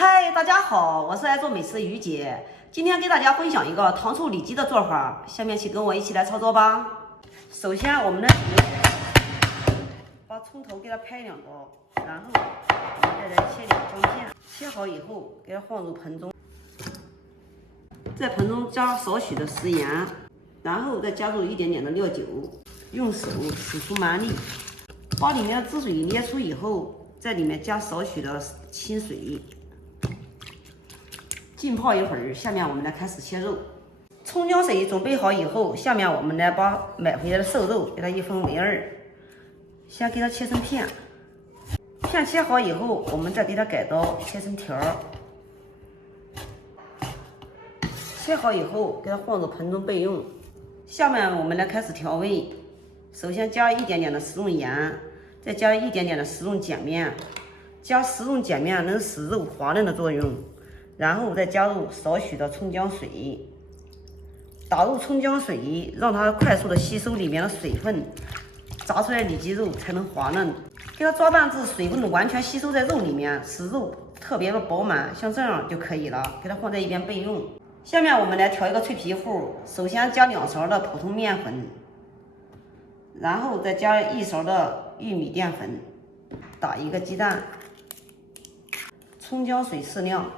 嗨，大家好，我是爱做美食的于姐，今天给大家分享一个糖醋里脊的做法，下面请跟我一起来操作吧。首先，我们呢把葱头给它拍两刀，然后我们再来切两姜片，切好以后给它放入盆中，在盆中加少许的食盐，然后再加入一点点的料酒，用手使出蛮力，把里面的汁水捏出以后，在里面加少许的清水。浸泡一会儿，下面我们来开始切肉。葱姜水准备好以后，下面我们来把买回来的瘦肉给它一分为二，先给它切成片。片切好以后，我们再给它改刀切成条。切好以后，给它放入盆中备用。下面我们来开始调味，首先加一点点的食用盐，再加一点点的食用碱面，加食用碱面能使肉滑嫩的作用。然后再加入少许的葱姜水，打入葱姜水，让它快速的吸收里面的水分，炸出来里脊肉才能滑嫩。给它抓拌至水分完全吸收在肉里面，使肉特别的饱满，像这样就可以了。给它放在一边备用。下面我们来调一个脆皮糊，首先加2勺的普通面粉，然后再加1勺的玉米淀粉，打一个鸡蛋，葱姜水适量。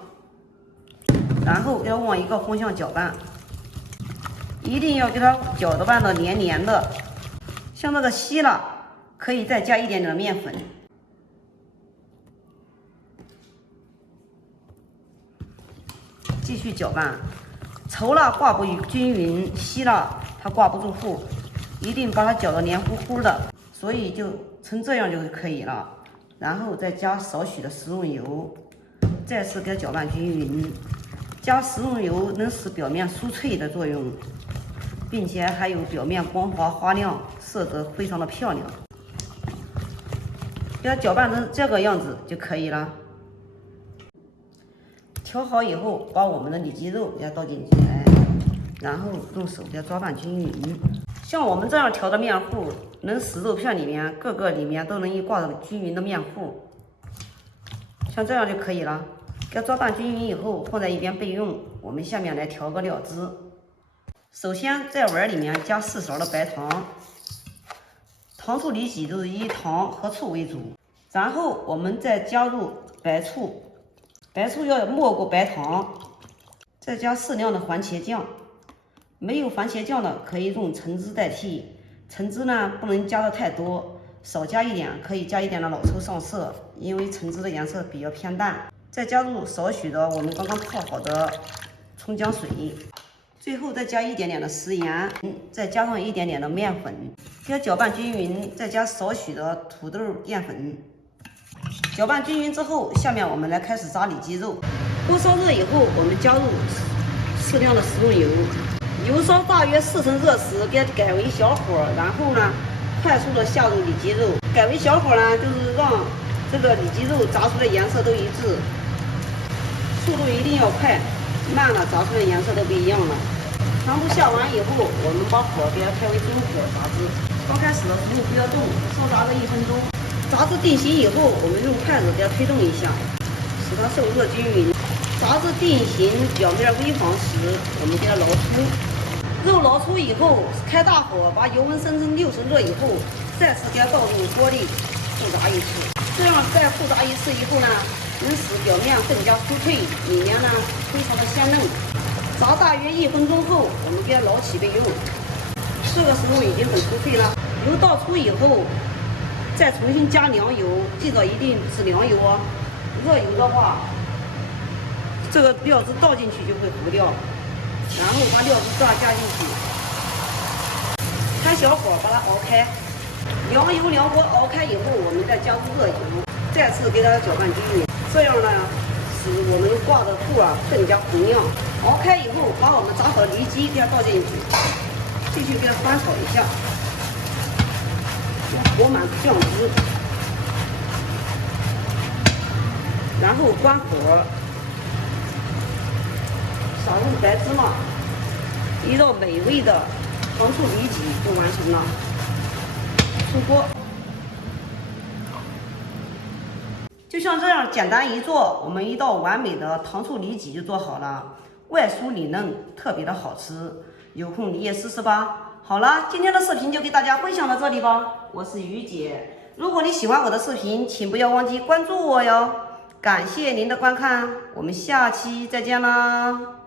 然后要往一个方向搅拌，一定要给它搅拌的黏黏的，像这个稀了，可以再加一点点的面粉，继续搅拌，稠了挂不均匀，稀了它挂不住糊，一定把它搅得黏糊糊的，所以就成这样就可以了。然后再加少许的食用油，再次给它搅拌均匀。加食用油能使表面酥脆的作用，并且还有表面光滑花亮，色泽非常的漂亮。给它搅拌成这个样子就可以了。调好以后，把我们的里脊肉给它倒进去来，然后用手给它抓拌均匀。像我们这样调的面糊，能使肉片里面各个里面都能挂着均匀的面糊，像这样就可以了。给它抓拌均匀以后，放在一边备用。我们下面来调个料汁。首先在碗里面加4勺的白糖，糖醋里脊都是以糖和醋为主。然后我们再加入白醋，白醋要没过白糖，再加适量的番茄酱。没有番茄酱的可以用橙汁代替，橙汁呢不能加的太多，少加一点，可以加一点的老抽上色，因为橙汁的颜色比较偏淡。再加入少许的我们刚刚泡好的葱姜水，最后再加一点点的食盐，再加上一点点的面粉，给它搅拌均匀，再加少许的土豆淀粉。搅拌均匀之后，下面我们来开始炸里脊肉。锅烧热以后，我们加入适量的食用油，油烧大约4成热时，给它改为小火，然后呢，快速的下入里脊肉。改为小火呢，就是让这个里脊肉炸出的颜色都一致。速度一定要快，慢了炸出来颜色都不一样了。全部下完以后，我们把火给它开为中火炸汁。刚开始的时候不要动，烧炸个1分钟。炸汁定型以后，我们用筷子给它推动一下，使它受热均匀。炸汁定型，表面微黄时，我们给它捞出。肉捞出以后，开大火，把油温升成60热以后，再次给它倒入锅里复炸一次。这样再复炸一次以后呢，能使表面更加酥脆，里面呢非常的鲜嫩。炸大约1分钟后，我们给它捞起备用。这个时候已经很酥脆了。油倒出以后，再重新加凉油，记得一定是凉油哦。热油的话，这个料汁倒进去就会糊掉。然后把料汁这样加进去，开小火把它熬开。凉油凉锅熬开以后，我们再加入热油，再次给它搅拌均匀。这样呢，使我们挂的糊更加红亮。熬开以后，把我们炸好的里脊给它倒进去，继续给它翻炒一下，和满酱汁，然后关火，撒入白芝麻，一道美味的糖醋里脊就完成了。出锅。就像这样简单一做，我们一道完美的糖醋里脊就做好了，外酥里嫩，特别的好吃。有空你也试试吧。好了，今天的视频就给大家分享到这里吧。我是于姐，如果你喜欢我的视频，请不要忘记关注我哟。感谢您的观看，我们下期再见啦。